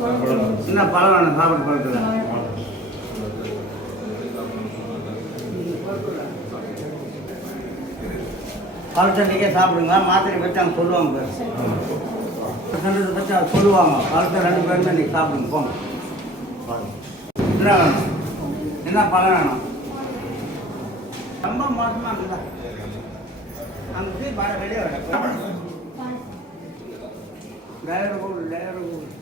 என்ன பழம் வேணும் சாப்பிட பழத்தில் பழத்தண்ணிக்கே சாப்பிடுங்க. மாத்திரை பற்றி அவங்க சொல்லுவாங்க பழத்தண்டத்தை பற்றி அவங்க சொல்லுவாங்க. பழத்தை ரெண்டு பேருமே நீ சாப்பிடுங்க. போங்க. என்ன வேணும்? என்ன பழம் வேணும்? ரொம்ப மோசமாக இருந்தா அங்கே போய் பழ வெளியே வர. டிரைவர் கூப்பிடு டிரைவர் கூப்பிடு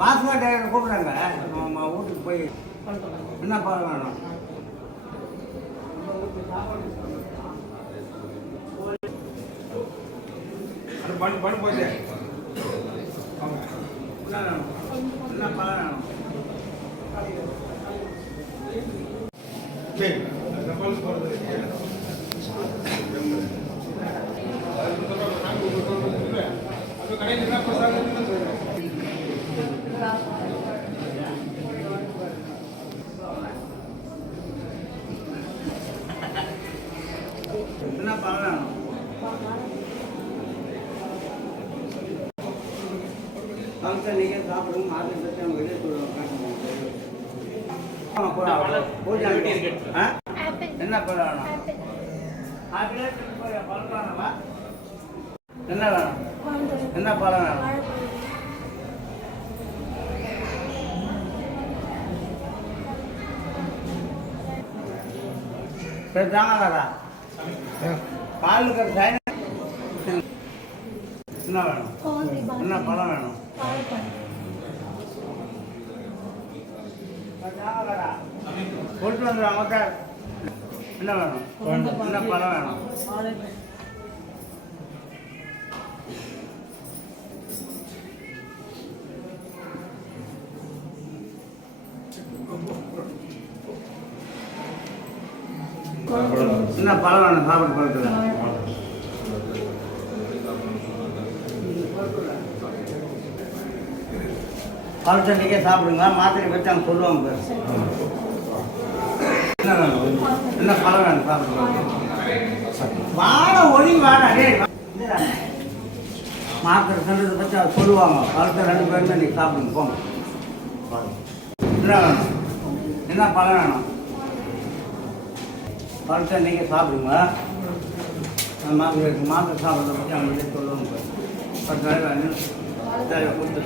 பாஸ்மா டிரைவர் கூப்பிடுறாங்க. வீட்டுக்கு போய் என்ன பழம் வேணும்? பண்ணு பண்ணு போச்சு என்ன வேணும்? என்ன பழம் வேணும்? சரி. சமாளிச்சு போகிறது அது கடையில் என்ன பிரசாதம் என்ன பழம் வேணும் ஃபங்க்ஷன் நீங்கள் சாப்பிடுங்க மாத்திரை பற்றி அவங்க வெளியே சொல்லுவாங்க பூஜை என்ன பழம் வேணும் என்ன வேணும் என்ன பழம் வேணும் சரி தாங்கடா பால் இருக்கிற என்ன வேணும்? என்ன பழம் வேணும்? கொண்டு வந்துடுவாங்க என்ன வேணும்? என்ன பழம் வேணும்? வாழைப்பழம் என்ன பழம் வேணும் சாப்பிட பழத்தில் பழத்தண்ணிக்கே சாப்பிடுங்க மாத்திரை வச்சு அவங்க சொல்லுவாங்க என்ன வேணும்? என்ன பழம் வேணும் சாப்பிடுங்க வாழ ஒளி வாழ மாத்திரை சொன்னதை பற்றி அவங்க சொல்லுவாங்க. பழத்தை ரெண்டு பேருமே நீங்கள் சாப்பிடுங்க போங்க. என்ன வேணும்? என்ன பழம் வேணும்? பழத்தை நீங்கள் சாப்பிடுங்க நான் மாத்திரை மாத்திரை சாப்பிட்றத பற்றி அவங்க வெளியே சொல்லுவாங்க பத்து நாள் சரி கொடுத்து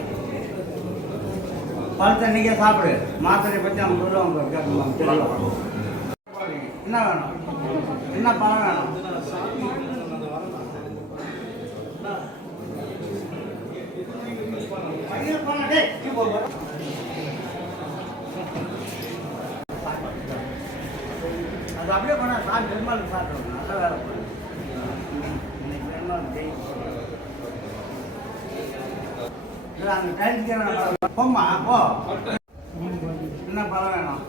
பழத்தை நீங்கள் சாப்பிடு. மாத்திரை பற்றி அவங்க சொல்லுவாங்க கேட்கலாம் தெரியும் என்ன வேணும்? என்ன பழம் வேணும்? பையன் போனா, டேய், நீ போ, போ. அது அப்படியே போனால் சார் பெருமாள் சார் நல்ல வேலை இன்னைக்கு பெருமாள் இல்லை அந்த டைம் போம்மா போ. என்ன பழம் வேணும்.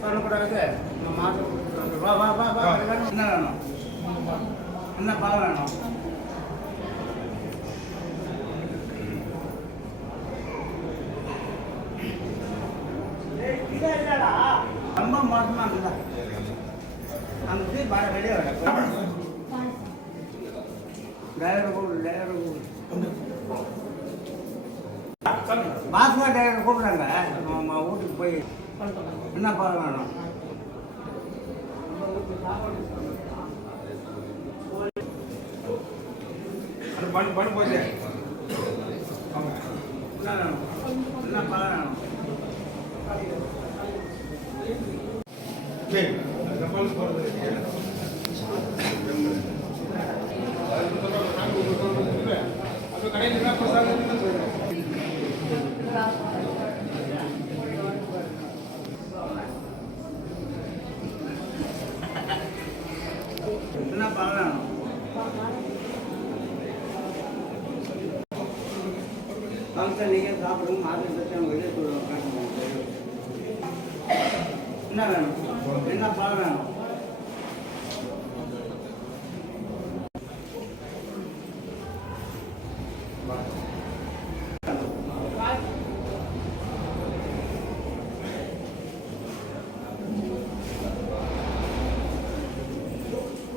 சொல்லக்கூடாது வா வா வா என்ன வேணும் என்ன பழம் வேணும். ரொம்ப மோசமா இருக்குதா அங்க போய் பாட வெளியே வர டிரைவர் கூப்பிடு டிரைவர் கூப்பிடு பாஸ்மா டிரைவர் கூப்பிடுறாங்க. நம்ம வீட்டுக்கு போய் என்ன பழம் வேணும்? பண்ணு பண்ணு போச்சு. என்ன வேணும்? என்ன பழம் வேணும்? சரி சமாளிச்சு போகிறது அது கடையில் என்ன பிரசாதம் என்ன வேணும்? என்ன பழம் வேணும்?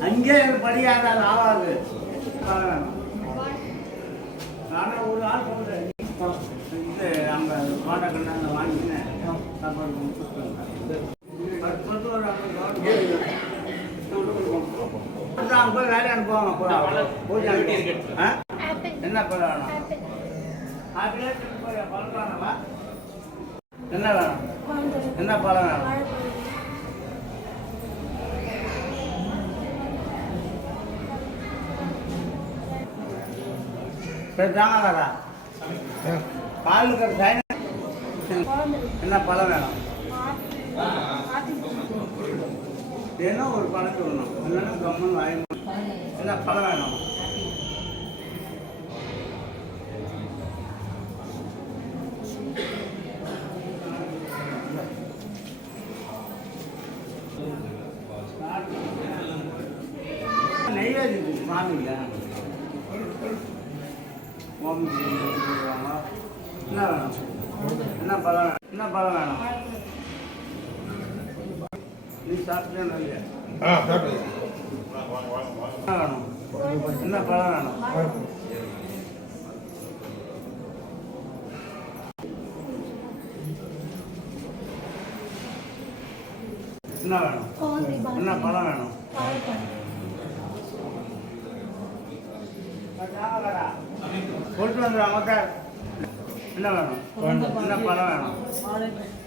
அங்கே படியாத ஆளாது ஆனால் ஒரு ஆள் சொல்கிறேன் இது நம்ம காண்டாக்ட் வாங்கினேன். சாப்பாடு பூரா. அனுப்புவாங்க. என்ன பழம் வேணும்? என்ன வேணும்? என்ன பழம் வேணும்? தாங்கடா பால் என்ன பழம் வேணும்? ஏன்னா ஒரு பழம் சொல்லணும் இல்லைன்னா கம்மன் வாங்கி என்ன பழம் வேணும் நெய்வேதி சாமி இல்லை. ஓம் என்ன வேணும் என்ன பழம் வேணும் என்ன பழம் வேணும் நீ சாப்பிட்டே இல்லையா? ஆ சாப்பிடு என்ன பழம் வேணும்? என்ன வேணும் என்ன பழம் வேணும்? வாழைப்பழம் கொண்டு வந்துடுவாங்க என்ன வேணும் என்ன பழம் வேணும் வாழைப்பழம்